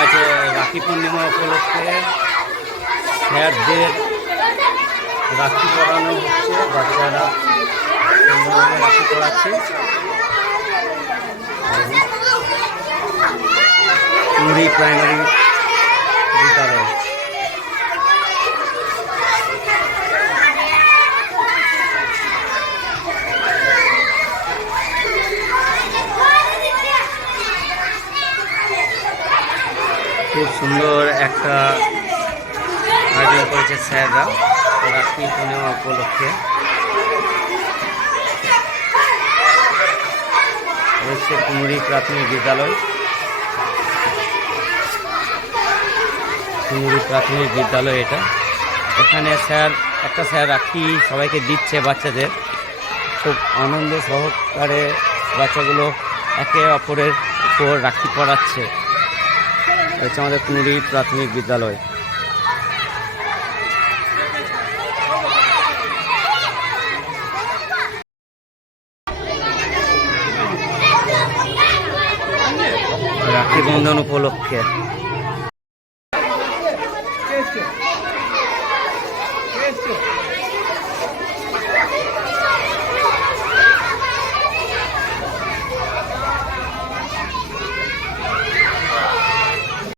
আজ রাখি পূর্ণিমা উপলক্ষে স্যারদের রাখি পরানো হচ্ছে, বাচ্চারা সুন্দরভাবে রাখি পরাচ্ছে। কুমুরি প্রাইমারি বিদ্যালয়। খুব সুন্দর একটা আয়োজন করেছে স্যাররা রাখি পূর্ণিমা উপলক্ষে। রয়েছে কুমুরি প্রাথমিক বিদ্যালয়। কুমুরি প্রাথমিক বিদ্যালয় এটা। এখানে একটা স্যার রাখি সবাইকে দিচ্ছে বাচ্চাদের। খুব আনন্দ সহকারে বাচ্চাগুলো একে অপরের উপর রাখি পরাচ্ছে। হচ্ছে আমাদের কুমুরি প্রাথমিক বিদ্যালয়। রাখি বন্ধন উপলক্ষে